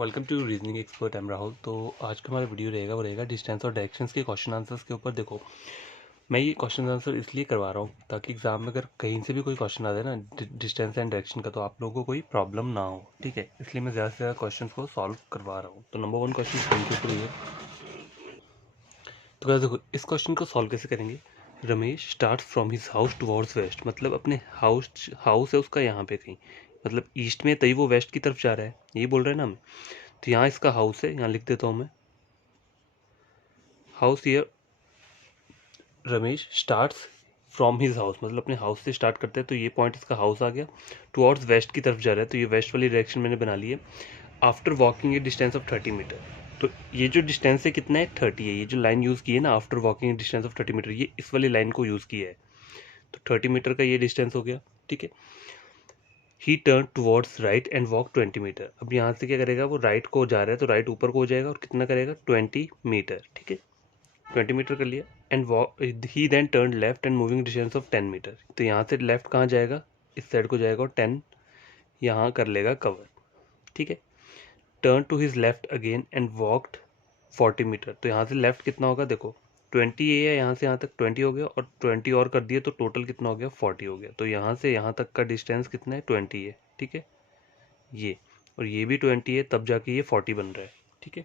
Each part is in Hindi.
Welcome to reasoning expert. I'm Rahul. तो आज का हमारा वीडियो रहेगा वो रहेगा डिस्टेंस और डायरेक्शंस के क्वेश्चन आंसर्स के ऊपर। देखो, मैं ये क्वेश्चन आंसर इसलिए करवा रहा हूँ ताकि एग्जाम में अगर कहीं से भी कोई क्वेश्चन आ जाए ना डिस्टेंस एंड डायरेक्शन का, तो आप लोगों को कोई प्रॉब्लम ना हो। ठीक है, इसलिए मैं ज़्यादा से ज़्यादा क्वेश्चन को सॉल्व करवा रहा हूँ। तो नंबर 1 क्वेश्चन स्क्रीन के ऊपर ये। तो क्या देखो, इस क्वेश्चन को सॉल्व कैसे करेंगे। Ramesh start from his house towards waste, मतलब अपने हाउस है उसका यहाँ पे कहीं, मतलब ईस्ट में, तभी वो वेस्ट की तरफ जा रहा है, यही बोल रहे हैं ना हम। तो यहाँ इसका हाउस है, यहाँ लिख देता हूँ मैं house. Here Ramesh starts from his house, मतलब अपने हाउस से स्टार्ट करते हैं, तो ये पॉइंट इसका हाउस आ गया। टुवर्ड्स वेस्ट की तरफ जा रहा है, तो ये वेस्ट वाली डायरेक्शन मैंने बना ली है। After walking a distance of 30 metre, तो ये जो डिस्टेंस है कितना है, 30 है। ये जो लाइन यूज़ की है ना, after walking a distance of 30 metre, ये इस वाली लाइन को यूज़ किया है। तो 30 मीटर का ये डिस्टेंस हो गया। ठीक है, he turn towards right and walk 20 metre. अब यहाँ से क्या करेगा, वो राइट को जा रहा है, तो राइट ऊपर को हो जाएगा और कितना करेगा, 20 मीटर। ठीक है, 20 मीटर कर लिया। And he then turn left and moving distance of 10 metre. तो यहाँ से लेफ्ट कहाँ जाएगा, इस साइड को जाएगा और 10 यहाँ कर लेगा कवर। ठीक है, turn to his left again and walked 40 metre. तो यहाँ से लेफ्ट कितना होगा, देखो 20 ये है, यहाँ से यहाँ तक 20 हो गया, और 20 और कर दिए तो टोटल कितना हो गया, 40 हो गया। तो यहाँ से यहाँ तक का डिस्टेंस कितना है, 20 है। ठीक है, ये और ये भी 20 है, तब जाके ये 40 बन रहा है। ठीक है,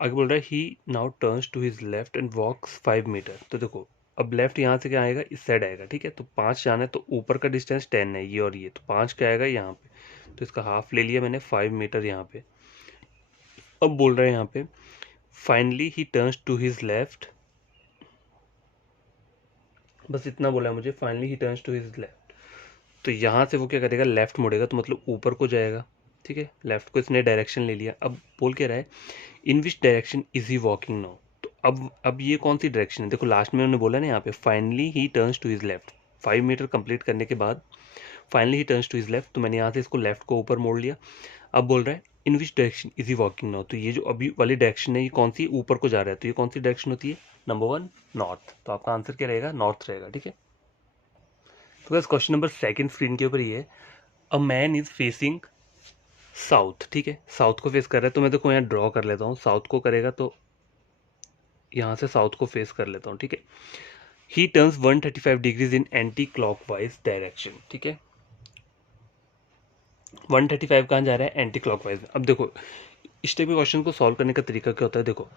आगे बोल रहा है he now turns to his left and walks 5 metre. तो देखो, अब लेफ्ट यहाँ से क्या आएगा, इस साइड आएगा। ठीक है, तो 5 जाना है, तो ऊपर का डिस्टेंस 10 है, ये और ये, तो 5 क्या आएगा यहाँ पे, तो इसका हाफ ले लिया मैंने, 5 मीटर यहाँ पे। अब बोल रहे हैं यहाँ पे finally he turns to his left, बस इतना बोला है मुझे, finally he turns to his left. तो यहाँ से वो क्या करेगा, लेफ्ट मुड़ेगा, तो मतलब ऊपर को जाएगा। ठीक है, लेफ्ट को इसने डायरेक्शन ले लिया। अब बोल के रहा है in which direction is he walking now. तो अब ये कौन सी डायरेक्शन है, देखो लास्ट में उन्होंने बोला ना यहाँ पे finally he turns to his left. 5 metre complete करने के बाद finally he turns to his left, तो मैंने यहाँ से इसको लेफ्ट को ऊपर मोड़ लिया। अब बोल रहा है in which direction is he walking now. तो ये जो अभी वाली डायरेक्शन है, ये कौन सी, ऊपर को जा रहा है, तो ये कौन सी डायरेक्शन होती है, नंबर 1 नॉर्थ। तो आपका आंसर क्या रहेगा, नॉर्थ रहेगा। ठीक है, तो बस क्वेश्चन नंबर 2 स्क्रीन के ऊपर ये है, a man is facing south. ठीक है, साउथ को फेस कर रहा है, तो मैं देखो यहाँ ड्रॉ कर लेता हूँ, साउथ को करेगा तो यहाँ से साउथ को फेस कर लेता हूँ। ठीक है, ही turns 135 degrees in anti clockwise direction. ठीक है, 135 कहाँ जा रहा है, एंटी क्लॉकवाइज में। अब देखो, इस टाइप के क्वेश्चन को सॉल्व करने का तरीका क्या होता है, देखो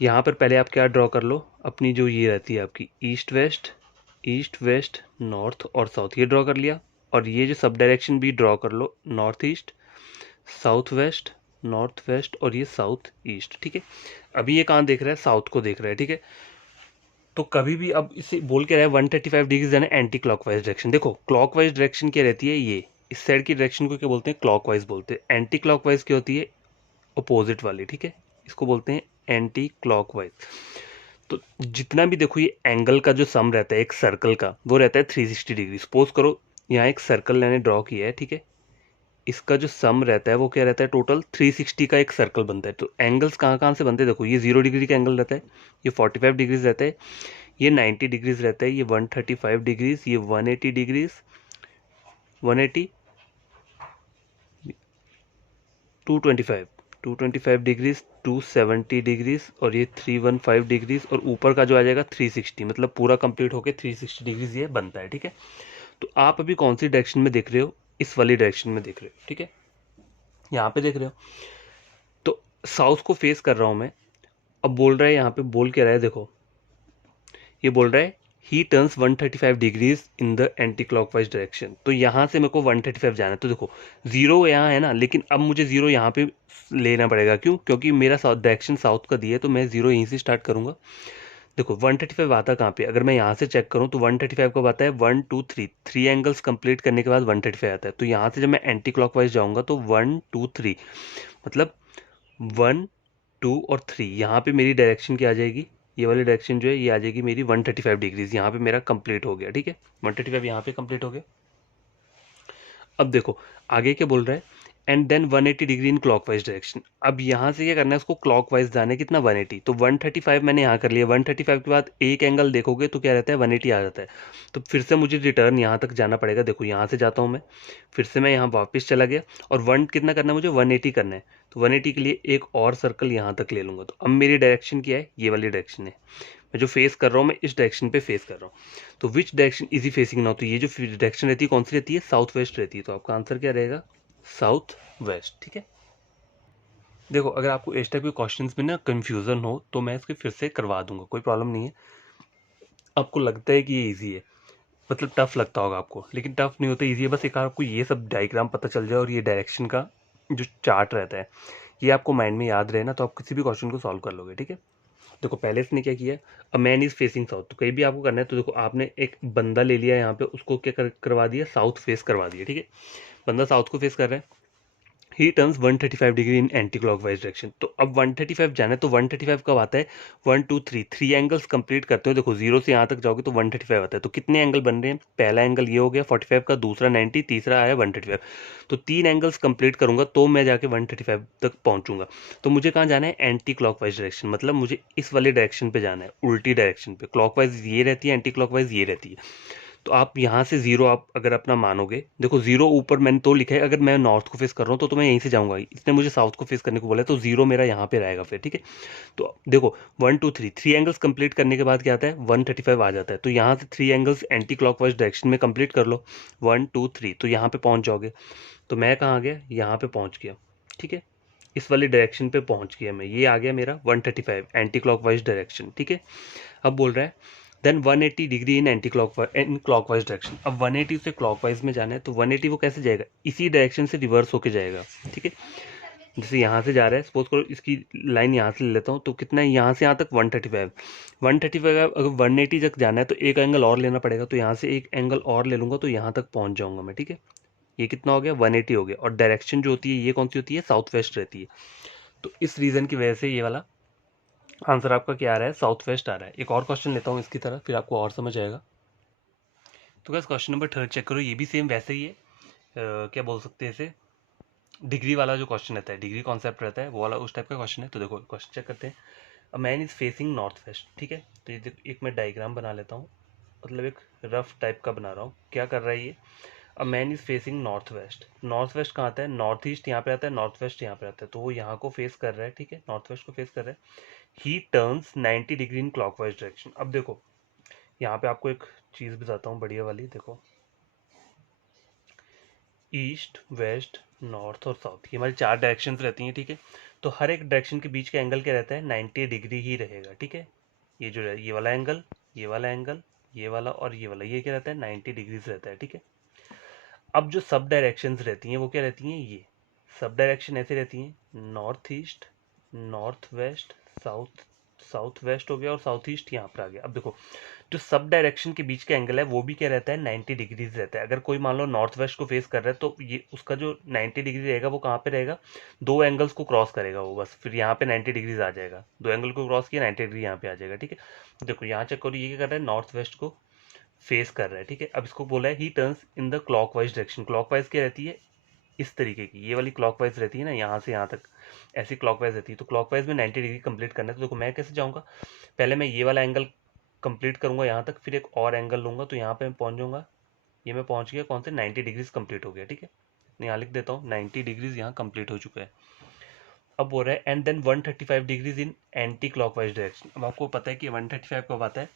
यहाँ पर पहले आप क्या ड्रॉ कर लो, अपनी जो ये रहती है आपकी ईस्ट वेस्ट नॉर्थ और साउथ, ये ड्रॉ कर लिया। और ये जो सब डायरेक्शन भी ड्रॉ कर लो, north east, south west, north west और ये साउथ ईस्ट। ठीक है, अभी ये कहाँ देख रहा है, साउथ को देख रहा है। ठीक है, तो कभी भी अब इसे बोल के रहा है 135 डिग्री यानी एंटी क्लॉकवाइज डायरेक्शन। देखो क्लॉकवाइज डायरेक्शन क्या रहती है, ये इस साइड की डायरेक्शन को क्या बोलते हैं, क्लॉकवाइज बोलते हैं। एंटी क्लॉकवाइज क्या होती है, अपोजिट वाली। ठीक है, इसको बोलते हैं एंटी क्लॉकवाइज। तो जितना भी देखो ये एंगल का जो सम रहता है एक सर्कल का, वो रहता है 360 डिग्री। सपोज करो यहाँ एक सर्कल मैंने ड्रॉ किया है। ठीक है, इसका जो सम रहता है वो क्या रहता है, टोटल 360 का एक सर्कल बनता है। तो एंगल्स कहाँ कहाँ से बनते हैं, देखो ये 0 डिग्री का एंगल रहता है, ये 45 डिग्रीज रहता है, ये 90 डिग्रीज रहता है, ये 135 डिग्रीज, ये 180 डिग्रीज, 180, 225, 225 डिग्रीज, 270 डिग्रीज और ये 315 डिग्रीज, और ऊपर का जो आ जाएगा 360, मतलब पूरा कंप्लीट होकर 360 डिग्रीज ये बनता है। ठीक है, तो आप अभी कौन सी डायरेक्शन में देख रहे हो, इस वाली डायरेक्शन में देख रहे हो। ठीक है, यहाँ पे देख रहे हो, तो साउथ को फेस कर रहा हूँ मैं। अब बोल रहा है यहाँ पे, बोल के रहा है, देखो ये बोल रहा है ही turns 135 degrees in the anti clockwise direction. तो यहाँ से मेरे को 135 जाना है, तो देखो जीरो यहाँ है ना, लेकिन अब मुझे जीरो यहाँ पे लेना पड़ेगा। क्यों, क्योंकि मेरा डायरेक्शन साउथ का दिया है, तो मैं जीरो यहीं से स्टार्ट करूंगा। देखो 135 आता कहाँ पे, अगर मैं यहाँ से चेक करूँ तो 135 कब आता है, 1 2 3, 3 एंगल्स कंप्लीट करने के बाद 135 आता है। तो यहाँ से जब मैं एंटी क्लॉकवाइज जाऊँगा तो 1 2 3, मतलब 1 2 और 3, यहाँ पे मेरी डायरेक्शन क्या आ जाएगी, ये वाली डायरेक्शन जो है ये आ जाएगी मेरी 135 डिग्रीज। यहाँ पे मेरा कंप्लीट हो गया। ठीक है, 135 यहाँ पे कंप्लीट हो गया। अब देखो आगे क्या बोल रहा है, and then 180 degree in clockwise direction. अब यहाँ से क्या करना है, उसको क्लॉकवाइज जाना है कितना 180, तो 135 मैंने यहाँ कर लिया। 135 के बाद एक एंगल देखोगे तो क्या रहता है 180 आ जाता है। तो फिर से मुझे रिटर्न यहाँ तक जाना पड़ेगा। देखो यहाँ से जाता हूँ मैं, फिर से मैं यहाँ वापस चला गया और वन कितना करना है मुझे 180 करना है। तो 180 के लिए एक और सर्कल यहाँ तक ले लूँगा। तो अब मेरी डायरेक्शन क्या है, ये वाली डायरेक्शन है। मैं जो फेस कर रहा हूँ मैं इस डायरेक्शन पे फेस कर रहा हूँ। तो विच direction is he facing now, तो ये जो डायरेक्शन रहती है कौन सी रहती है, साउथ वेस्ट रहती है। तो आपका आंसर क्या रहेगा, साउथ वेस्ट। ठीक है, देखो अगर आपको इस टाइप के क्वेश्चंस में ना कंफ्यूजन हो तो मैं इसके फिर से करवा दूंगा, कोई प्रॉब्लम नहीं है। आपको लगता है कि ये इजी है, मतलब टफ लगता होगा आपको, लेकिन टफ नहीं होता, इजी है। बस एक आपको ये सब डायग्राम पता चल जाए और ये डायरेक्शन का जो चार्ट रहता है ये आपको माइंड में याद रहे ना, तो आप किसी भी क्वेश्चन को सॉल्व कर लोगे। ठीक है, देखो पहले इसने क्या किया, a man is facing south. तो कहीं भी आपको करना है तो देखो आपने एक बंदा ले लिया यहाँ पे, उसको क्या करवा दिया, साउथ फेस करवा दिया। ठीक है, बंदा साउथ को फेस कर रहा है। ही turns 135 degree in anti clockwise direction. तो अब 135 जाना है, तो 135 कब आता है, 1 2 3 3 एंगल्स कंप्लीट करते हो। देखो जीरो से यहाँ तक जाओगे तो 135 आता है। तो कितने एंगल बन रहे हैं, पहला एंगल ये हो गया 45 का, दूसरा 90, तीसरा आया 135। तो 3 एंगल्स कंप्लीट करूंगा तो मैं जाके 135 तक पहुंचूंगा। तो मुझे कहाँ जाना है, एंटी क्लॉकवाइज डायरेक्शन, मतलब मुझे इस वाले डायरेक्शन पे जाना है, उल्टी डायरेक्शन पे। क्लॉकवाइज ये रहती है, एंटी क्लॉकवाइज ये रहती है। तो आप यहाँ से जीरो आप अगर अपना मानोगे, देखो जीरो ऊपर मैंने तो लिखा है, अगर मैं नॉर्थ को फेस कर रहा हूँ तो मैं यहीं से जाऊंगा, इसने मुझे साउथ को फेस करने को बोला है, तो जीरो मेरा यहाँ पे रहेगा फिर। ठीक है, तो देखो 1 2 3 3 एंगल्स कंप्लीट करने के बाद क्या आता है, 135 आ जाता है। तो यहाँ से 3 एंगल्स एंटी क्लॉकवाइज डायरेक्शन में कंप्लीट कर लो, 1 2 3, तो यहाँ पे पहुंच जाओगे। तो मैं कहाँ आ गया, यहाँ पे पहुंच गया। ठीक है, इस वाली डायरेक्शन पे पहुंच गया मैं, ये आ गया मेरा 135 एंटी क्लॉकवाइज डायरेक्शन। ठीक है, अब बोल रहा है then 180 degree in anti clockwise direction. अब 180 से क्लॉकवाइज में जाना है, तो 180 वो कैसे जाएगा, इसी डायरेक्शन से रिवर्स होके जाएगा। ठीक है, जैसे यहाँ से जा रहा है, सपोज करो इसकी लाइन यहाँ से ले लेता हूँ, तो कितना है यहाँ से यहाँ तक 135। 135 अगर 180 तक जाना है तो एक एंगल और लेना पड़ेगा, तो यहाँ से एक एंगल और ले लूँगा तो यहाँ तक पहुँच जाऊँगा मैं। ठीक है, ये कितना हो गया, 180 हो गया। और डायरेक्शन जो होती है ये कौन सी होती है, साउथ वेस्ट रहती है। तो इस रीज़न की वजह से ये वाला आंसर आपका क्या आ रहा है, साउथ वेस्ट आ रहा है। एक और क्वेश्चन लेता हूँ इसकी तरह, फिर आपको और समझ आएगा। तो बस क्वेश्चन नंबर 3 चेक करो, ये भी सेम वैसे ही है। क्या बोल सकते हैं इसे, डिग्री वाला जो क्वेश्चन रहता है, डिग्री कॉन्सेप्ट रहता है वो वाला, उस टाइप का क्वेश्चन है। तो देखो क्वेश्चन चेक करते हैं। A man is facing north west. ठीक है, तो ये एक मैं डायग्राम बना लेता हूँ, मतलब एक रफ टाइप का बना रहा हूँ। क्या कर रहा है ये, a man is facing north west. North waste कहाँ आता है, नॉर्थ ईस्ट यहाँ पे आता है, नॉर्थ वेस्ट यहाँ पे आता है। तो वो यहाँ को फेस कर रहा है। ठीक है, नॉर्थ वेस्ट को फेस कर रहा है। ही turns 90 degree in clockwise direction. अब देखो यहाँ पे आपको एक चीज़ बताता हूँ बढ़िया वाली, देखो ईस्ट वेस्ट नॉर्थ और साउथ, ये हमारी 4 डायरेक्शंस रहती हैं। ठीक है, तो हर एक डायरेक्शन के बीच का एंगल क्या रहता है, 90 डिग्री ही रहेगा। ठीक है, ये जो है ये वाला एंगल, ये वाला एंगल, ये वाला और ये वाला, ये क्या रहता है 90 डिग्रीज रहता है। ठीक है, अब जो सब डायरेक्शंस रहती हैं वो क्या रहती हैं, ये सब डायरेक्शन ऐसे रहती हैं, north east, north west, south, south west हो गया और साउथ ईस्ट यहाँ पर आ गया। अब देखो जो सब डायरेक्शन के बीच का एंगल है वो भी क्या रहता है, 90 डिग्रीज रहता है। अगर कोई मान लो नॉर्थ वेस्ट को फेस कर रहा है तो ये उसका जो 90 डिग्री रहेगा वो कहाँ पे रहेगा, दो एंगल्स को क्रॉस करेगा वो, बस फिर यहाँ पे 90 डिग्रीज आ जाएगा। दो एंगल को क्रॉस किया 90 डिग्री यहाँ पे आ जाएगा। ठीक है, देखो यहाँ चेक करो, ये क्या कर रहा है, नॉर्थ वेस्ट को फेस कर रहा है। ठीक है, अब इसको बोला है ही turns in the clockwise direction. Clockwise क्या रहती है, इस तरीके की ये वाली क्लॉकवाइज रहती है ना, यहाँ से यहाँ तक ऐसी क्लॉकवाइज रहती है। तो क्लॉकवाइज में 90 डिग्री कंप्लीट करना है। तो देखो मैं कैसे जाऊँगा, पहले मैं ये वाला एंगल कंप्लीट करूंगा यहाँ तक, फिर एक और एंगल लूंगा तो यहाँ पे मैं पहुंच जाऊंगा। ये मैं पहुंच गया कौन से, 90 डिग्रीज कंप्लीट हो गया। ठीक है, यहाँ लिख देता हूँ 90 डिग्रीज यहाँ कंप्लीट हो चुका है। अब बोल रहा है and then 135 degrees in anti clockwise direction. अब आपको पता है कि 135 कब आता है,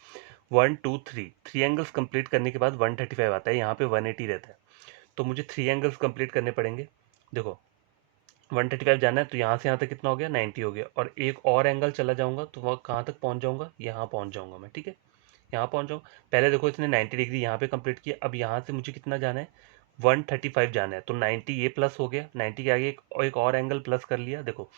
1 2 3 3 एंगल्स कंप्लीट करने के बाद 135 आता है, यहाँ पे 180 रहता है। तो मुझे 3 एंगल्स कंप्लीट करने पड़ेंगे। देखो 135 जाना है तो यहाँ से यहाँ तक कितना हो गया, 90 हो गया। और एक और एंगल चला जाऊंगा तो वह कहाँ तक पहुँच जाऊंगा, यहाँ पहुँच जाऊंगा मैं। ठीक है, यहाँ पहुँच जाऊँ। पहले देखो इसने 90 डिग्री यहाँ पे कंप्लीट किया, अब यहाँ से मुझे कितना जाना है, 135 जाना है। तो 90 ये प्लस हो गया, 90 के आगे एक और एंगल प्लस कर लिया। देखो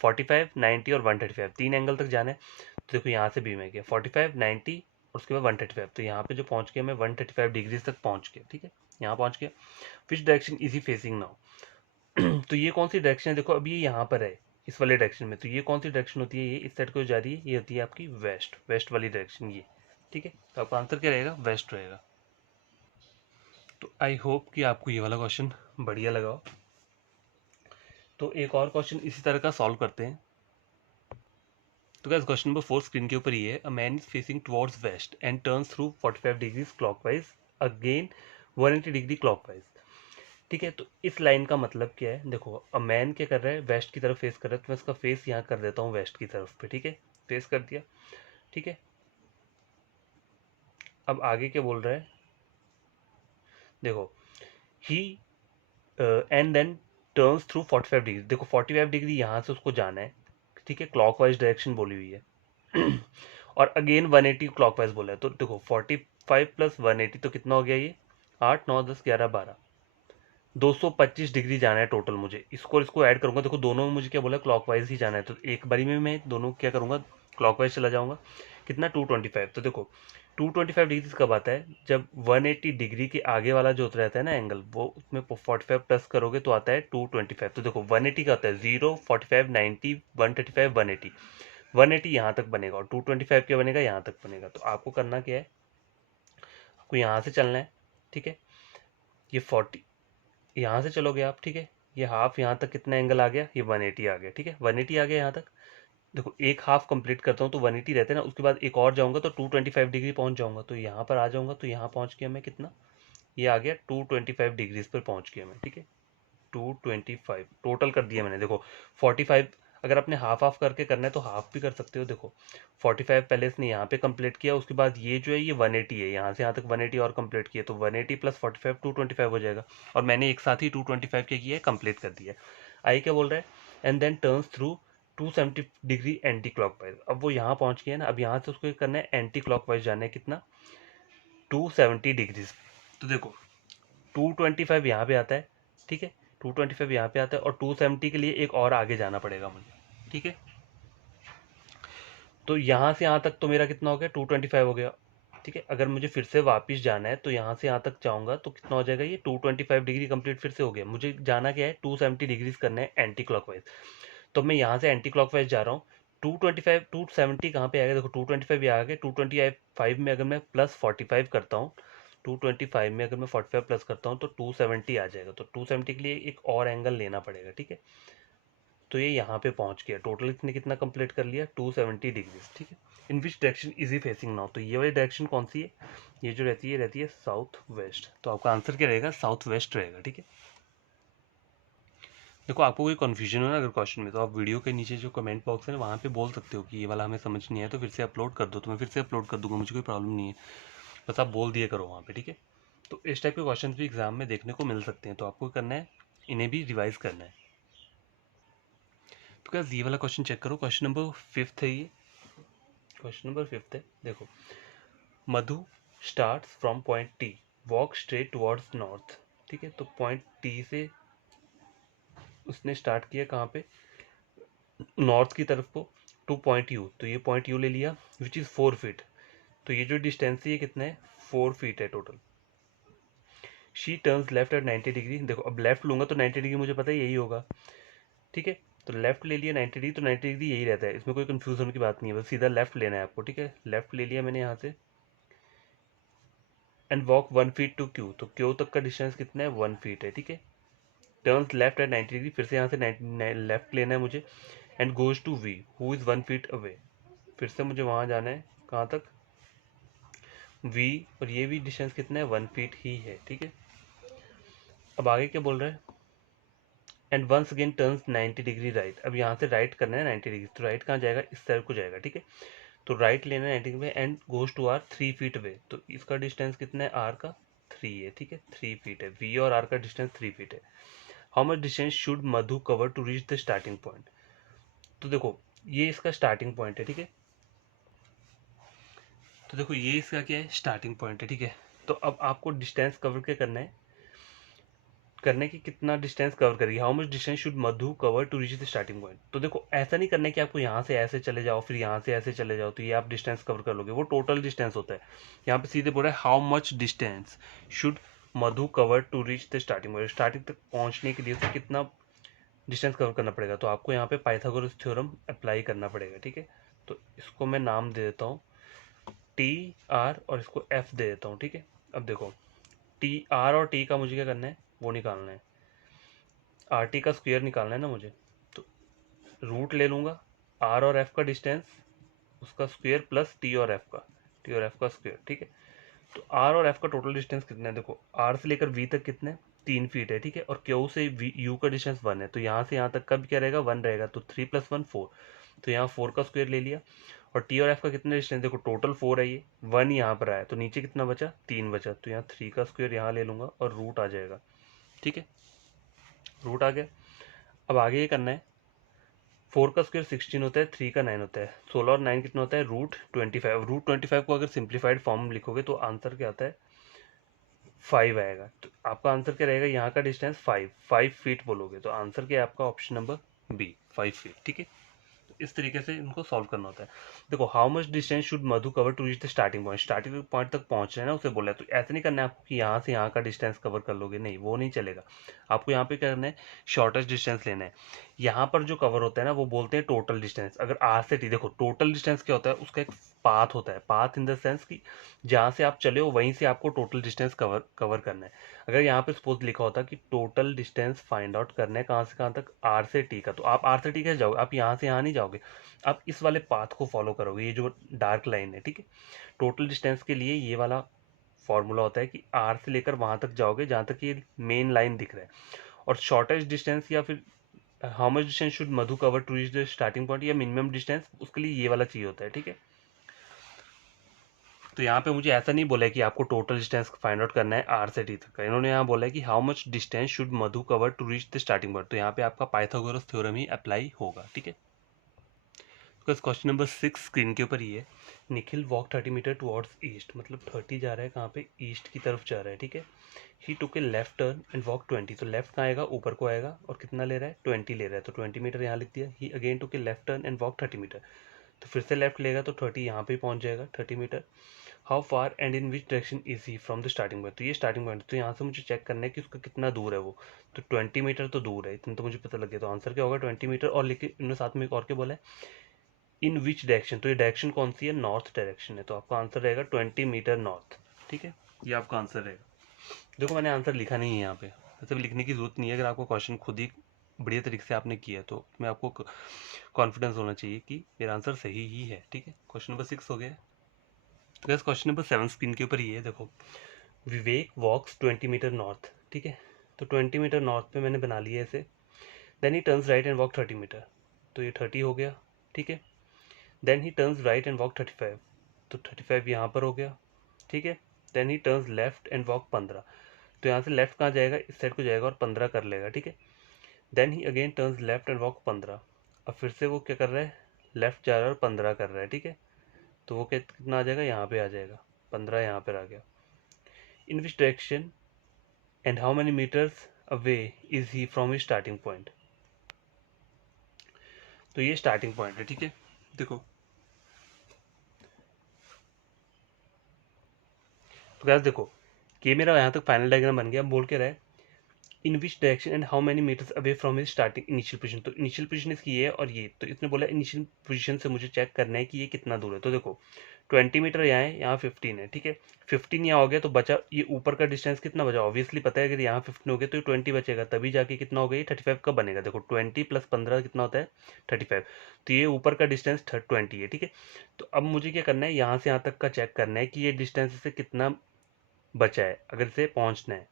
45 90 और 135 तीन एंगल तक जाना है। तो देखो यहाँ से भी मैं गया 45 90 और उसके बाद 135। तो यहाँ पे जो पहुँच गया मैं 135 डिग्रीज तक पहुँच गया। ठीक है, यहाँ पहुँच गया। विच direction is he facing now. तो ये कौन सी डायरेक्शन है, देखो अभी ये यहाँ पर है इस वाले डायरेक्शन में। तो ये कौन सी डायरेक्शन होती है, ये इस साइड को जा रही है, ये होती है आपकी वेस्ट, वेस्ट वाली डायरेक्शन ये। ठीक है, तो आपका आंसर क्या रहेगा, वेस्ट रहेगा। तो आई होप कि आपको ये वाला क्वेश्चन बढ़िया लगा हो। तो एक और क्वेश्चन इसी तरह का सॉल्व करते हैं। तो गाइस क्वेश्चन नंबर 4 स्क्रीन के ऊपर ये है, a man is facing towards waste and turns through 45 degrees clockwise again 180 degree clockwise. ठीक है, तो इस लाइन का मतलब क्या है, देखो अ मैन क्या कर रहा है, वेस्ट की तरफ फेस कर रहा है, तो मैं इसका फेस यहाँ कर देता हूँ वेस्ट की तरफ पे। ठीक है, फेस कर दिया। ठीक है, अब आगे क्या बोल रहा है, देखो he and then turns through 45 degree. देखो 45 डिग्री यहाँ से उसको जाना है। ठीक है, क्लॉकवाइज डायरेक्शन बोली हुई है और अगेन 180 क्लॉकवाइज बोला है। तो देखो 45 प्लस 180 तो कितना हो गया ये, 8 9 10 11 12, 225 डिग्री जाना है टोटल मुझे। इसको ऐड करूंगा, देखो दोनों में मुझे क्या बोला, क्लॉकवाइज ही जाना है, तो एक बारी में मैं दोनों क्या करूंगा, क्लॉकवाइज चला जाऊंगा। कितना, 225। तो देखो 225 डिग्री कब आता है, जब 180 डिग्री के आगे वाला जो रहता है ना एंगल, वो उसमें 45 प्लस करोगे तो आता है 225। तो देखो 180 का आता है 0 45 90 135 180, 180 यहाँ तक बनेगा और 225 क्या बनेगा, यहाँ तक बनेगा। तो आपको करना क्या है, आपको यहाँ से चलना है। ठीक है, ये 40 यहाँ से चलोगे आप। ठीक है, ये हाफ यहाँ तक कितना एंगल आ गया, ये 180 आ गया। ठीक है, 180 आ गया यहाँ तक। देखो एक हाफ कंप्लीट करता हूँ तो 180 रहते हैं ना, उसके बाद एक और जाऊंगा तो 225 डिग्री पहुंच जाऊंगा, तो यहाँ पर आ जाऊंगा, तो यहाँ पहुंच गया मैं कितना, ये आ गया 225 डिग्रीज पर पहुंच गया मैं। ठीक है, 225 टोटल कर दिया मैंने। देखो 45 अगर आपने हाफ हाफ करके करना है तो हाफ भी कर सकते हो। देखो 45 पहले इसने यहाँ पे कंप्लीट किया, उसके बाद ये जो है ये 180 है, यहाँ से यहाँ तक 180 और कंप्लीट किया, तो 180 प्लस 45 225 हो जाएगा। और मैंने एक साथ ही 225 क्या किया है, कंप्लीट कर दिया। आई क्या बोल रहा है, and then turns through 270 degree anti clockwise. अब वो यहाँ पहुंच गया ना, अब यहाँ से उसको करना है एंटी क्लॉकवाइज जाना है, कितना, 270 डिग्रीज। तो देखो 225 यहाँ पे आता है। ठीक है, 225 यहाँ पे आता है और 270 के लिए एक और आगे जाना पड़ेगा मुझे। ठीक है, तो यहाँ से यहाँ तक तो मेरा कितना हो गया, 225 हो गया। ठीक है, अगर मुझे फिर से वापस जाना है तो यहाँ से यहाँ तक जाऊँगा तो कितना हो जाएगा, ये 225 डिग्री कंप्लीट फिर से हो गया। मुझे जाना क्या है, 270 डिग्रीज करना है एंटी क्लॉकवाइज। तो मैं यहाँ से एंटी क्लॉकवाइज जा रहा हूँ। 225 270 कहाँ पे आएगा, देखो 225 ये आ गया। 225 में अगर मैं प्लस 45 करता हूँ, 225 में अगर मैं 45 प्लस करता हूँ तो 270 आ जाएगा। तो 270 के लिए एक और एंगल लेना पड़ेगा। ठीक है, तो ये यहाँ पे पहुँच गया। टोटल इसने कितना कंप्लीट कर लिया, 270 डिग्रीज। ठीक है, in which direction is he facing now, तो ये वाली डायरेक्शन कौन सी है, ये जो रहती है साउथ वेस्ट। तो आपका आंसर क्या रहेगा, साउथ वेस्ट रहेगा। ठीक है, देखो आपको कोई कन्फ्यूजन हो ना अगर क्वेश्चन में, तो आप वीडियो के नीचे जो कमेंट बॉक्स है वहाँ पे बोल सकते हो कि ये वाला हमें समझ नहीं आया, तो फिर से अपलोड कर दो, तो मैं फिर से अपलोड कर दूंगा, मुझे कोई प्रॉब्लम नहीं है। बस आप बोल दिया करो वहाँ पे। ठीक है, तो इस टाइप के क्वेश्चन भी एग्जाम में देखने को मिल सकते हैं, तो आपको करना है, इन्हें भी रिवाइज करना है। तो क्या ये वाला क्वेश्चन चेक करो, क्वेश्चन नंबर 5 है ये, क्वेश्चन नंबर 5 है। देखो Madhu start from point T, walk straight towards north. ठीक है, तो पॉइंट टी से उसने स्टार्ट किया कहाँ पे, नॉर्थ की तरफ को, टू पॉइंट यू। तो ये पॉइंट यू ले लिया विच इज़ 4 फीट। तो ये जो डिस्टेंस है ये कितना है, 4 फीट है total. She turns left eight 90 degree. देखो अब लेफ्ट लूंगा तो 90 डिग्री मुझे पता है यही होगा। ठीक है, तो लेफ्ट ले लिया 90 डिग्री, तो 90 डिग्री यही रहता है, इसमें कोई कंफ्यूज होने की बात नहीं है, बस सीधा लेफ्ट लेना है आपको। ठीक है, लेफ्ट ले लिया मैंने यहाँ से, and walk 1 feet to Q. तो क्यू तक का डिस्टेंस कितना है, 1 फीट है। ठीक है, टर्न्स लेफ्ट एट 90 डिग्री, फिर से यहाँ से लेफ्ट लेना है मुझे, and goes to V who is 1 feet away. फिर से मुझे वहाँ जाना है, कहाँ तक, वी, और ये भी डिस्टेंस कितना है, 1 फीट ही है। ठीक है, अब आगे क्या बोल रहा है, and once again turns 90 degree right. अब यहाँ से राइट करना है 90 डिग्री, तो राइट कहाँ जाएगा, इस साइड को जाएगा। ठीक है, तो राइट लेना है 90 डिग्री में, and goes to R 3 feet away. तो इसका डिस्टेंस कितना है, आर का 3 है। ठीक है, 3 फीट है, वी और आर का डिस्टेंस 3 फीट है। How much distance should Madhu cover to reach the starting point. तो देखो ये इसका स्टार्टिंग पॉइंट है। ठीक है, तो देखो ये इसका क्या है, स्टार्टिंग पॉइंट है। ठीक है, तो अब आपको डिस्टेंस कवर क्या करना है, करने की कितना डिस्टेंस कवर करेगी, how much distance should Madhu cover to reach the starting point. तो देखो ऐसा नहीं करना है कि आपको यहाँ से ऐसे चले जाओ फिर यहाँ से ऐसे चले जाओ तो ये आप डिस्टेंस कवर कर लोगे, वो टोटल डिस्टेंस होता है। यहाँ पे सीधे बोल रहा है how much distance should Madhu cover to reach the starting point, starting तक पहुँचने के लिए उसे कितना डिस्टेंस कवर करना पड़ेगा। तो आपको यहाँ पे पाइथागोरस थ्योरम अप्लाई करना पड़ेगा। ठीक है, तो इसको मैं नाम दे देता हूँ टी आर, और इसको एफ दे देता हूँ। ठीक है, अब देखो टी आर और टी का मुझे क्या करना है, वो निकालना है। आर टी का स्क्वायर निकालना है ना मुझे, तो रूट ले लूँगा आर और एफ का डिस्टेंस, उसका स्क्वायर प्लस टी और एफ का स्क्वायर, ठीक है। तो आर और एफ का टोटल डिस्टेंस कितना है, देखो आर से लेकर वी तक कितने 3 फीट है, ठीक है, और क्यू से यू का डिस्टेंस 1 है, तो यहाँ से यहाँ तक का भी क्या रहेगा 1 रहेगा, तो 3 + 1 4, तो यहाँ 4 का स्क्वायर ले लिया। और टी और एफ का कितना डिस्टेंस, देखो टोटल 4 है, ये 1 यहाँ पर आया, तो नीचे कितना बचा 3 बचा, तो यहाँ 3 का स्क्वायर यहाँ ले लूँगा और रूट आ जाएगा, ठीक है, रूट आ गया। अब आगे ये करना है, 4 का स्क्वायर 16 होता है, 3 का 9 होता है, 16 और 9 कितना होता है √25। √25 को अगर सिंप्लीफाइड फॉर्म में लिखोगे तो आंसर क्या आता है 5 आएगा। तो आपका आंसर क्या रहेगा, यहाँ का डिस्टेंस 5 फीट बोलोगे, तो आंसर क्या है आपका ऑप्शन नंबर बी 5 फीट, ठीक है। इस तरीके से इनको सॉल्व करना होता है। देखो how much distance should Madhu cover to reach the starting point तक पहुंच रहे हैं ना, उसे बोला है, तो ऐसे नहीं करना है आपको कि यहाँ से यहाँ का डिस्टेंस कवर कर लोगे, नहीं वो नहीं चलेगा। आपको यहाँ पे करना है शॉर्टेस्ट डिस्टेंस लेना है। यहाँ पर जो कवर होता है ना वो बोलते हैं टोटल डिस्टेंस। अगर आर से टी, देखो टोटल डिस्टेंस क्या होता है, उसका एक पाथ होता है, पाथ इन द सेंस कि जहाँ से आप चले हो वहीं से आपको टोटल डिस्टेंस कवर करना है। अगर यहाँ पे सपोज लिखा होता कि टोटल डिस्टेंस फाइंड आउट करना है कहाँ से कहाँ तक, आर से टी का, तो आप आर से टी कैसे जाओगे, आप यहाँ से यहाँ नहीं जाओगे, आप इस वाले पाथ को फॉलो करोगे, ये जो डार्क लाइन है, ठीक है। टोटल डिस्टेंस के लिए ये वाला फॉर्मूला होता है कि आर से लेकर वहां तक जाओगे जहां तक ये मेन लाइन दिख रहा है। और शॉर्टेस्ट डिस्टेंस या फिर how much distance should Madhu cover to reach the starting point या मिनिमम डिस्टेंस, उसके लिए ये वाला चाहिए होता है, ठीक है। तो यहाँ पे मुझे ऐसा नहीं बोला है कि आपको टोटल डिस्टेंस फाइंड आउट करना है आर से टी तक का, इन्होंने यहाँ बोला है कि how much distance should Madhu cover to reach the starting point, तो यहाँ पे आपका पाइथागोरस थ्योरम ही अप्लाई होगा, ठीक है। क्वेश्चन नंबर 6 स्क्रीन के ऊपर ही है। Nikhil walk 30 metre towards east, मतलब 30 जा रहा है कहाँ पे, ईस्ट की तरफ जा रहा है, ठीक है। ही टुक a left turn and walk 20, तो लेफ्ट कहाँ आएगा, ऊपर को आएगा, और कितना ले रहा है 20 ले रहा है, तो 20 मीटर यहाँ लिख दिया। He again took a left turn and walk 30 metre, तो फिर से लेफ्ट लेगा तो 30 यहाँ पे पहुँच जाएगा 30 metre. How far and in which direction is he from the starting point, तो ये स्टार्टिंग पॉइंट, तो यहाँ से मुझे चेक करना है कि उसका कितना दूर है वो, तो 20 मीटर तो दूर है, इतना तो मुझे पता लग गया, तो आंसर क्या होगा 20 मीटर। और लेकिन इन्होंने साथ में एक और क्या बोला है, इन विच डायरेक्शन, तो ये डायरेक्शन कौन सी है, नॉर्थ डायरेक्शन है, तो आपका आंसर रहेगा 20 मीटर नॉर्थ, ठीक है, ये आपका आंसर रहेगा। देखो मैंने आंसर लिखा नहीं है यहाँ पे, वैसे भी लिखने की जरूरत नहीं है, अगर आपको क्वेश्चन खुद ही बढ़िया तरीके से आपने किया तो मैं आपको कॉन्फिडेंस होना चाहिए कि मेरा आंसर सही ही है, ठीक है। क्वेश्चन नंबर 6 हो गया। तो गैस क्वेश्चन नंबर 7 स्क्रीन के ऊपर ही है, देखो विवेक वॉक्स 20 मीटर नॉर्थ, ठीक है, तो 20 मीटर नॉर्थ पे मैंने बना लिया इसे। Then he turns right and walk 30 metre, तो ये 30 हो गया, ठीक है। Then he turns right and walk 35, तो 35 यहाँ पर हो गया, ठीक है। Then he turns left and walk 15, तो यहाँ से लेफ्ट कहाँ जाएगा, इस साइड को जाएगा और 15 कर लेगा, ठीक है। Then he again turns left and walk 15, अब फिर से वो क्या कर रहा है, लेफ्ट जा रहा है और 15 कर रहा है, ठीक है। तो वो कितना आ जाएगा, यहाँ पे आ जाएगा 15, यहाँ पर आ गया। In which direction and how many metres away is he from his starting point, तो ये स्टार्टिंग पॉइंट है, ठीक है। देखो तो गैस देखो ये मेरा यहाँ तक फाइनल डायग्राम बन गया। अब बोल के रहा है in which direction and how many metres away from his starting initial position, तो इनिशियल पोजीशन इसकी ये है और ये, तो इसने बोला इनिशियल पोजीशन से मुझे चेक करना है कि ये कितना दूर है। तो देखो 20 मीटर यहाँ है, यहाँ 15 है, ठीक है। 15 यहाँ हो गया तो बचा ये ऊपर का डिस्टेंस कितना बचा, ऑब्वियसली पता है अगर यहाँ 15 हो गया तो ये 20 बचेगा, तभी जाके कितना हो गया, ये 35 का बनेगा। देखो 20 + 15 कितना होता है 35, तो ये ऊपर का डिस्टेंस 20 है, ठीक है। तो अब मुझे क्या करना है, यहाँ से यहाँ तक का चेक करना है कि ये डिस्टेंस से कितना बचा है अगर से पहुंचना है।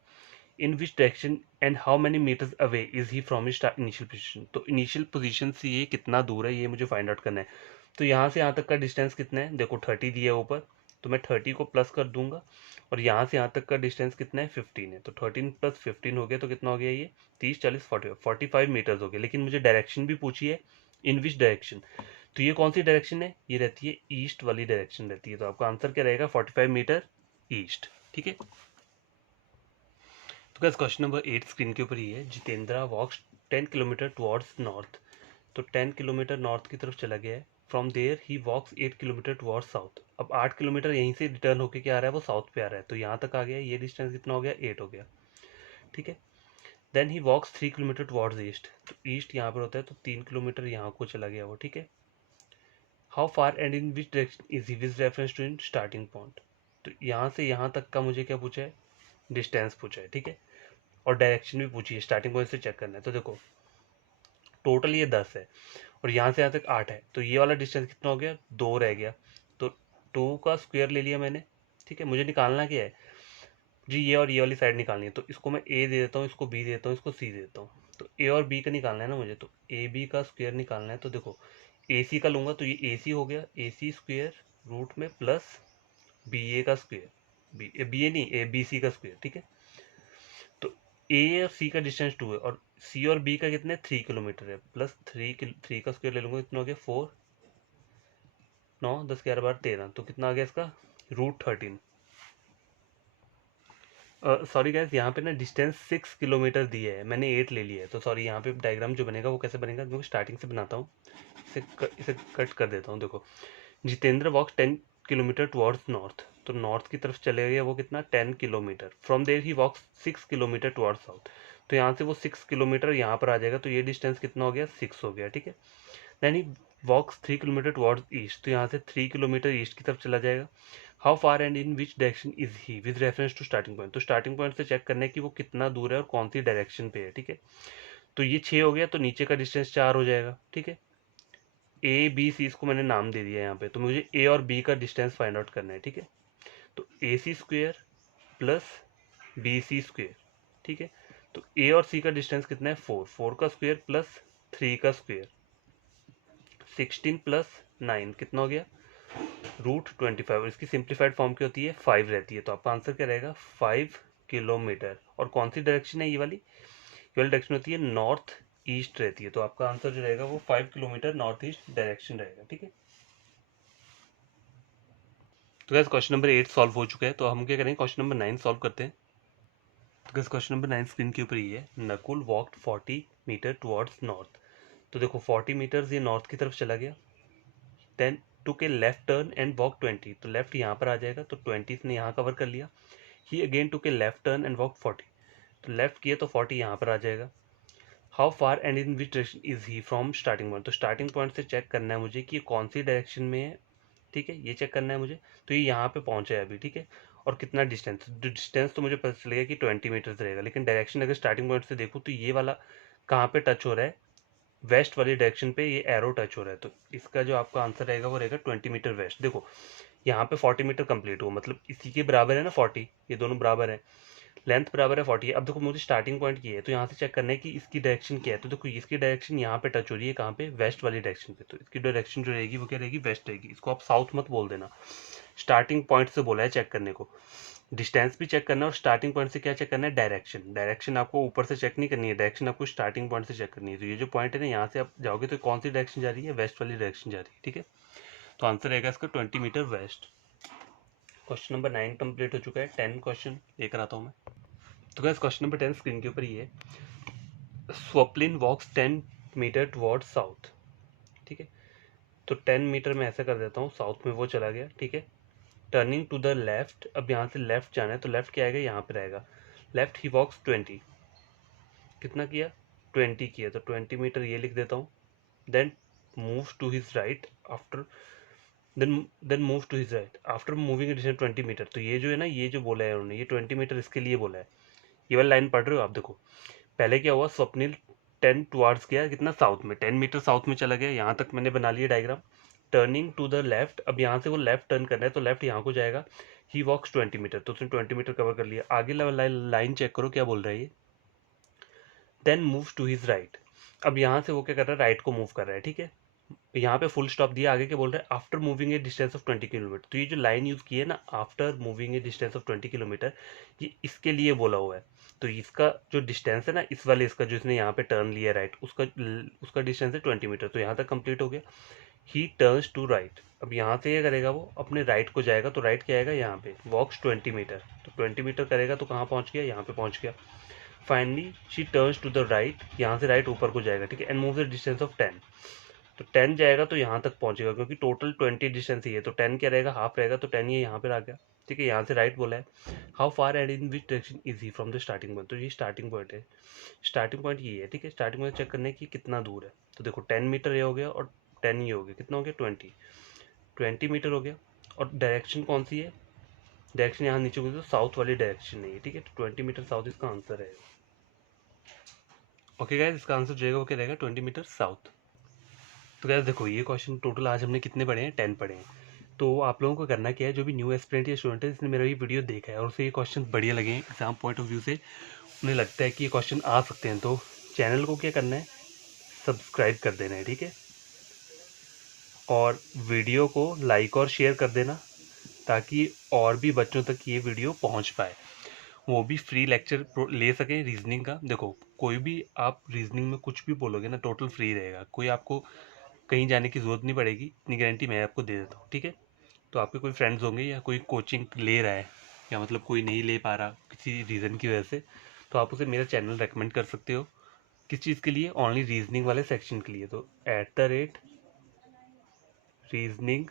In which direction and how many metres away is he from his initial position, तो इनिशियल पोजीशन से ये कितना दूर है ये मुझे फाइंड आउट करना है। तो यहाँ से यहाँ तक का डिस्टेंस कितना है, देखो 30 दिया है ऊपर, तो मैं 30 को प्लस कर दूंगा, और यहाँ से यहाँ तक का डिस्टेंस कितना है 15 है, तो 13 + 15 हो गया, तो कितना हो गया ये 30 40 45 मीटर्स हो गया। लेकिन मुझे डायरेक्शन भी पूछी है, इन विच डायरेक्शन, तो ये कौन सी डायरेक्शन है, ये रहती है ईस्ट वाली डायरेक्शन रहती है, तो आपका आंसर क्या रहेगा 45 मीटर ईस्ट, ठीक है। तो गैस क्वेश्चन नंबर 8 स्क्रीन के ऊपर ही है। Jitendra walks 10 kilometre towards north, तो 10 किलोमीटर नॉर्थ की तरफ चला गया है। From there he walks 8 kilometre towards south, अब 8 किलोमीटर यहीं से रिटर्न होकर क्या आ रहा है, वो साउथ पे आ रहा है, तो यहाँ तक आ गया, ये डिस्टेंस कितना हो गया 8 हो गया, ठीक है। Then he walks 3 kilometre towards east, तो ईस्ट यहाँ पर होता है, तो 3 किलोमीटर यहाँ को चला गया वो, ठीक है। How far and in which direction is he which reference to in starting point, तो यहाँ से यहाँ तक का मुझे क्या पूछा है, डिस्टेंस पूछा है, ठीक है। और डायरेक्शन भी पूछी है, स्टार्टिंग पॉइंट से चेक करना है। तो देखो टोटल ये 10 है और यहाँ से यहाँ तक 8 है, तो ये वाला डिस्टेंस कितना हो गया, 2 रह गया। तो 2 का स्क्वायर ले लिया मैंने, ठीक है। मुझे निकालना क्या है जी, ये और ये वाली साइड निकालनी है, तो इसको मैं ए दे देता हूँ, इसको बी देता हूँ, इसको सी दे देता हूँ। तो ए और बी का निकालना है ना मुझे, तो ए बी का स्क्वायर निकालना है। तो देखो ए सी का लूंगा तो ये ए सी हो गया, ए सी स्क्वायर रूट में प्लस बी ए का स्क्वायर, बी ए नहीं, ए बी सी का स्क्वायर, ठीक है। तो ए और सी का डिस्टेंस 2 है और सी और बी का कितने 3 किलोमीटर है, प्लस 3 का स्क्वायर ले लूंगा, कितना हो गया 4, 9 10 11 12 13, तो कितना आ गया इसका √13। सॉरी गाइस, यहाँ पे ना डिस्टेंस 6 किलोमीटर दिए है, मैंने 8 ले लिया है, तो सॉरी यहाँ पे डायग्राम जो बनेगा वो कैसे बनेगा, मैं स्टार्टिंग से बनाता हूँ। इसे कट कर देता हूँ। देखो Jitendra walks 10 kilometre towards north, तो नॉर्थ की तरफ चले गए वो कितना 10 kilometre. From there he walks 6 kilometre towards south, तो यहाँ से वो 6 किलोमीटर यहाँ पर आ जाएगा, तो ये डिस्टेंस कितना हो गया 6 हो गया, ठीक है। Then he walks 3 kilometre towards east, तो यहाँ से 3 किलोमीटर ईस्ट की तरफ चला जाएगा। How far and in which direction is he with reference to starting point, तो स्टार्टिंग पॉइंट से चेक करना है कि वो कितना दूर है और कौन सी डायरेक्शन पे है, ठीक है। तो ये 6 हो गया, तो नीचे का डिस्टेंस 4 हो जाएगा, ठीक है। ए बी सी इसको मैंने नाम दे दिया यहाँ पे, तो मुझे ए और बी का डिस्टेंस फाइंड आउट करना है, ठीक है। तो A C square plus B C square, ठीक है। तो ए और सी का डिस्टेंस कितना है 4, 4 का स्क्वेयर प्लस 3 का स्क्वेयर, 16 प्लस 9 कितना हो गया √25। इसकी सिंप्लीफाइड फॉर्म क्या होती है 5 रहती है, तो आपका आंसर क्या रहेगा 5 किलोमीटर। और कौन सी डायरेक्शन है ये वाली डायरेक्शन होती है नॉर्थ ईस्ट रहती है, तो आपका आंसर जो रहेगा वो 5 किलोमीटर नॉर्थ ईस्ट डायरेक्शन रहेगा, ठीक है। तो गैस क्वेश्चन नंबर 8 सॉल्व हो चुका है, तो हम क्या करेंगे क्वेश्चन नंबर 9 सॉल्व करते हैं। तो गैस क्वेश्चन नंबर 9 स्क्रीन के ऊपर ये है, Nakul walked 40 metre towards north, तो देखो 40 मीटर्स ये नॉर्थ की तरफ चला गया। Then took a left turn and walk 20, तो लेफ्ट यहाँ पर आ जाएगा, तो 20 इसने यहाँ कवर कर लिया। He again took a left turn and walk 40, तो लेफ्ट किया तो 40 यहाँ पर आ जाएगा। How far and in which direction is he from starting point, तो स्टार्टिंग पॉइंट से चेक करना है मुझे कि कौन सी डायरेक्शन में है, ठीक है, ये चेक करना है मुझे। तो ये यहाँ पे पहुंचा है अभी, ठीक है। और कितना डिस्टेंस, डिस्टेंस तो मुझे पता चलेगा कि 20 मीटर्स रहेगा, लेकिन डायरेक्शन अगर स्टार्टिंग पॉइंट से देखूँ तो ये वाला कहाँ पे टच हो रहा है, वेस्ट वाली डायरेक्शन पे ये एरो टच हो रहा है, तो इसका जो आपका आंसर रहेगा वो रहेगा 20 मीटर वेस्ट। देखो यहाँ पे 40 मीटर कंप्लीट हुआ, मतलब इसी के बराबर है ना 40, ये दोनों बराबर है, लेंथ बराबर है 40 है। अब देखो मुझे स्टार्टिंग पॉइंट की है, तो यहाँ से चेक करना है कि इसकी डायरेक्शन क्या है, तो देखो इसकी डायरेक्शन यहाँ पे टच हो रही है, कहाँ पे वेस्ट वाली डायरेक्शन पे, तो इसकी डायरेक्शन जो रहेगी वो क्या रहेगी वेस्ट रहेगी। इसको आप साउथ मत बोल देना, स्टार्टिंग पॉइंट से बोला है चेक करने को, डिस्टेंस भी चेक करना है और स्टार्टिंग पॉइंट से क्या चेक करना है डायरेक्शन। डायरेक्शन आपको ऊपर से चेक नहीं करनी है, डायरेक्शन आपको स्टार्टिंग पॉइंट से चेक करनी है। तो ये जो पॉइंट है ना, यहाँ से आप जाओगे तो कौन सी डायरेक्शन जा रही है, वेस्ट वाली डायरेक्शन जा रही है, ठीक है। तो आंसर रहेगा इसका 20 metre west. Question number 9 complete हो चुका है, 10 क्वेश्चन लेकर आता हूँ मैं। तो गाइस क्वेश्चन नंबर 10 स्क्रीन के ऊपर ये है, स्वप्निल वॉक्स 10 मीटर टुवर्ड्स साउथ, ठीक है। तो 10 मीटर में ऐसा कर देता हूँ, साउथ में वो चला गया, ठीक है। टर्निंग टू द लेफ्ट, अब यहाँ से लेफ्ट जाना है, तो लेफ्ट क्या आएगा यहाँ पे रहेगा, लेफ्ट ही वॉक्स 20, कितना किया 20 किया, तो 20 मीटर ये लिख देता हूँ। Then move to his right after, then move to his right after moving distance 20 metre, तो ये जो है ना, ये जो बोला है उन्होंने, ये 20 मीटर इसके लिए बोला है। ये वाली लाइन पढ़ रहे हो आप, देखो पहले क्या हुआ, स्वप्निल 10 टुवर्ड्स गया कितना साउथ में, 10 मीटर साउथ में चला गया, यहाँ तक मैंने बना लिया diagram. Turning to the left, अब यहाँ से वो लेफ्ट टर्न करना है, तो लेफ्ट यहाँ को जाएगा। ही वॉक्स 20 मीटर, तो उसने 20 मीटर कवर कर लिया। आगे लाइन चेक करो क्या बोल रहा है ये, then move to his right, अब यहाँ से वो क्या कर रहा है, राइट को मूव कर रहा है, ठीक है। यहाँ पे फुल स्टॉप दिया, आगे क्या बोल रहा है, after moving A distance of 20 kilometre, तो ये जो लाइन यूज की है ना, after moving A distance of 20 kilometre, ये इसके लिए बोला हुआ है। तो इसका जो डिस्टेंस है ना, इस वाले इसका जो इसने यहाँ पे टर्न लिया राइट, उसका डिस्टेंस है 20 मीटर, तो यहाँ तक कंप्लीट हो गया। ही टर्न्स टू राइट, अब यहाँ से ये करेगा, वो अपने राइट को जाएगा, तो राइट क्या आएगा यहाँ पे, वॉक्स 20 मीटर, तो 20 मीटर करेगा तो कहाँ पहुँच गया, यहाँ पे पहुँच गया। Finally she turns to the right, यहाँ से राइट ऊपर को जाएगा, ठीक है, and move the distance of 10, तो 10 जाएगा तो यहाँ तक पहुंचेगा, क्योंकि टोटल 20 डिस्टेंस ही है, तो 10 क्या रहेगा हाफ रहेगा, तो 10 ये यहाँ पे आ गया, ठीक है। यहाँ से राइट बोला है। How far and in which direction is he from the starting point, तो ये स्टार्टिंग पॉइंट है, स्टार्टिंग पॉइंट ये है, ठीक है। स्टार्टिंग पॉइंट चेक करने की कितना दूर है, तो देखो 10 मीटर ये हो गया और 10 ये हो गया, कितना हो गया 20 मीटर हो गया। और डायरेक्शन कौन सी है, डायरेक्शन यहाँ नीचे को, तो साउथ वाली डायरेक्शन है ये, ठीक है। तो 20 मीटर साउथ इसका आंसर है। ओके गाइस, इसका आंसर जो रहेगा वो क्या रहेगा, 20 मीटर साउथ। तो गाइस देखो, ये क्वेश्चन टोटल आज हमने कितने पढ़े हैं, 10 पढ़े हैं। तो आप लोगों को करना क्या है, जो भी न्यू एस्पिरेंट या स्टूडेंट है जिसने मेरा ये वीडियो देखा है और उसे ये क्वेश्चन बढ़िया लगे हैं एग्जाम पॉइंट ऑफ व्यू से, उन्हें लगता है कि ये क्वेश्चन आ सकते हैं, तो चैनल को क्या करना है, सब्सक्राइब कर देना है, ठीक है। और वीडियो को लाइक और शेयर कर देना ताकि और भी बच्चों तक ये वीडियो पहुंच पाए, वो भी फ्री लेक्चर ले सकें रीजनिंग का। देखो, कोई भी आप रीजनिंग में कुछ भी बोलोगे ना, टोटल फ्री रहेगा, कोई आपको कहीं जाने की ज़रूरत नहीं पड़ेगी, इतनी गारंटी मैं आपको दे देता हूँ, ठीक है। तो आपके कोई फ्रेंड्स होंगे या कोई कोचिंग ले रहा है या मतलब कोई नहीं ले पा रहा किसी रीज़न की वजह से, तो आप उसे मेरा चैनल रेकमेंड कर सकते हो। किस चीज़ के लिए, ओनली रीजनिंग वाले सेक्शन के लिए। तो @रीजनिंग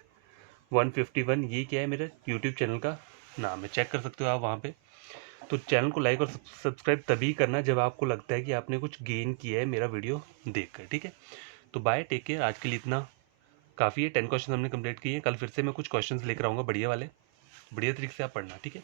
151 ये क्या है, मेरे यूट्यूब चैनल का नाम है, चेक कर सकते हो आप वहाँ पे। तो चैनल को लाइक और सब्सक्राइब तभी करना जब आपको लगता है कि आपने कुछ गेन किया है मेरा वीडियो देखकर, ठीक है। तो बाय, टेक केयर, आज के लिए इतना काफ़ी है। 10 क्वेश्चन हमने कंप्लीट किए हैं, कल फिर से मैं कुछ क्वेश्चंस लेकर आऊँगा बढ़िया वाले, बढ़िया तरीके से आप पढ़ना, ठीक है।